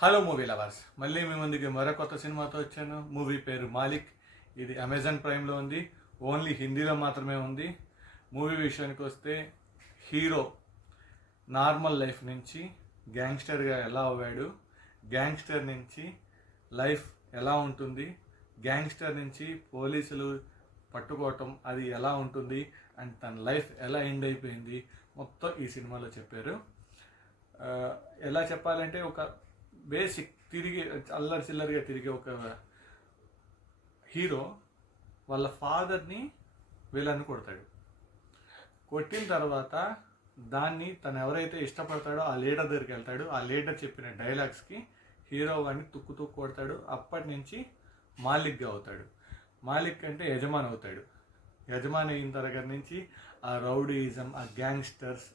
Hello movie lovers, మళ్ళీ మీ ముందుకి మరో కొత్త సినిమాతో వచ్చాను. మూవీ పేరు మాలిక్. ఇది అమెజాన్ ప్రైమ్లో ఉంది. ఓన్లీ హిందీలో మాత్రమే ఉంది. మూవీ విషయానికి వస్తే, హీరో నార్మల్ లైఫ్ నుంచి గ్యాంగ్స్టర్గా ఎలా అవ్వాడు, గ్యాంగ్స్టర్ నుంచి లైఫ్ ఎలా ఉంటుంది, గ్యాంగ్స్టర్ నుంచి పోలీసులు పట్టుకోవటం అది ఎలా ఉంటుంది, అండ్ తన లైఫ్ ఎలా ఎండ్ అయిపోయింది, మొత్తం ఈ సినిమాలో చెప్పారు. ఎలా చెప్పాలంటే, ఒక బేసిక్ తిరిగి అల్లరి చిల్లరిగా తిరిగే ఒక హీరో వాళ్ళ ఫాదర్ని విలన్ కొడతాడు. కొట్టిన తర్వాత దాన్ని తను ఎవరైతే ఇష్టపడతాడో ఆ లీడర్ దగ్గరికి వెళ్తాడు. ఆ లీడర్ చెప్పిన డైలాగ్స్కి హీరో వాడిని తుక్కు కొడతాడు. అప్పటి నుంచి మాలిక్గా అవుతాడు. మాలిక్ అంటే యజమాని అవుతాడు. యజమాని అయిన దగ్గర నుంచి ఆ రౌడీయిజం, ఆ గ్యాంగ్స్టర్స్,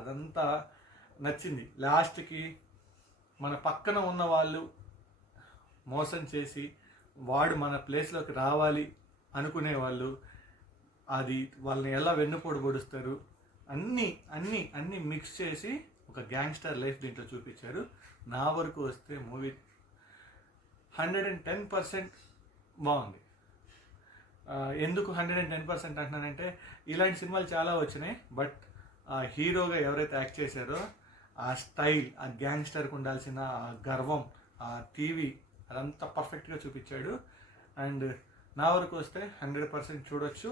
అదంతా నచ్చింది. లాస్ట్కి మన పక్కన ఉన్న వాళ్ళు మోసం చేసి వాడు మన ప్లేస్లోకి రావాలి అనుకునే వాళ్ళు, అది వాళ్ళని ఎలా వెన్నుపోటు పొడుస్తారు, అన్నీ అన్నీ అన్నీ మిక్స్ చేసి ఒక గ్యాంగ్స్టర్ లైఫ్ దీంట్లో చూపించారు. నా వరకు వస్తే మూవీ 110% బాగుంది. ఎందుకు 110% అంటున్నానంటే, ఇలాంటి సినిమాలు చాలా వచ్చినాయి, బట్ ఆ హీరోగా ఎవరైతే యాక్ట్ చేశారో ఆ స్టైల్, ఆ గ్యాంగ్స్టర్కి ఉండాల్సిన ఆ గర్వం, ఆ టీవీ, అదంతా పర్ఫెక్ట్గా చూపించాడు. అండ్ నా వరకు వస్తే 100% చూడొచ్చు.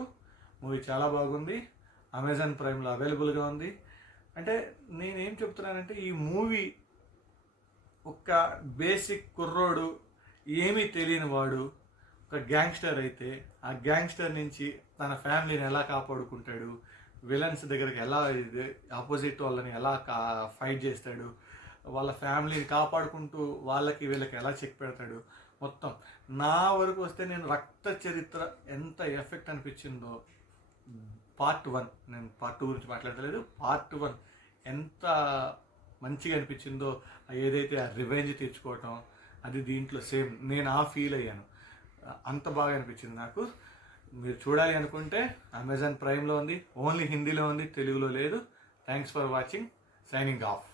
మూవీ చాలా బాగుంది. అమెజాన్ ప్రైమ్లో అవైలబుల్గా ఉంది. అంటే నేనేం చెప్తున్నానంటే, ఈ మూవీ ఒక బేసిక్ కుర్రోడు, ఏమీ తెలియని వాడు ఒక గ్యాంగ్స్టర్ అయితే, ఆ గ్యాంగ్స్టర్ నుంచి తన ఫ్యామిలీని ఎలా కాపాడుకుంటాడు, విలన్స్ దగ్గరికి ఎలా ఆపోజిట్ వాళ్ళని ఎలా ఫైట్ చేస్తాడు, వాళ్ళ ఫ్యామిలీని కాపాడుకుంటూ వాళ్ళకి వీళ్ళకి ఎలా చెక్ పెడతాడు, మొత్తం నా వరకు వస్తే నేను రక్త చరిత్ర ఎంత ఎఫెక్ట్ అనిపించిందో, పార్ట్ 1, నేను పార్ట్ 2 గురించి మాట్లాడలేదు, పార్ట్ 1 ఎంత మంచిగా అనిపించిందో, ఏదైతే ఆ రివెంజ్ తీర్చుకోవటం, అది దీంట్లో సేమ్ నేను ఫీల్ అయ్యాను. అంత బాగా అనిపించింది నాకు. మీరు చూడాలి అనుకుంటే అమెజాన్ ప్రైమ్లో ఉంది. ఓన్లీ హిందీలో ఉంది, తెలుగులో లేదు. Thanks for watching. Signing off.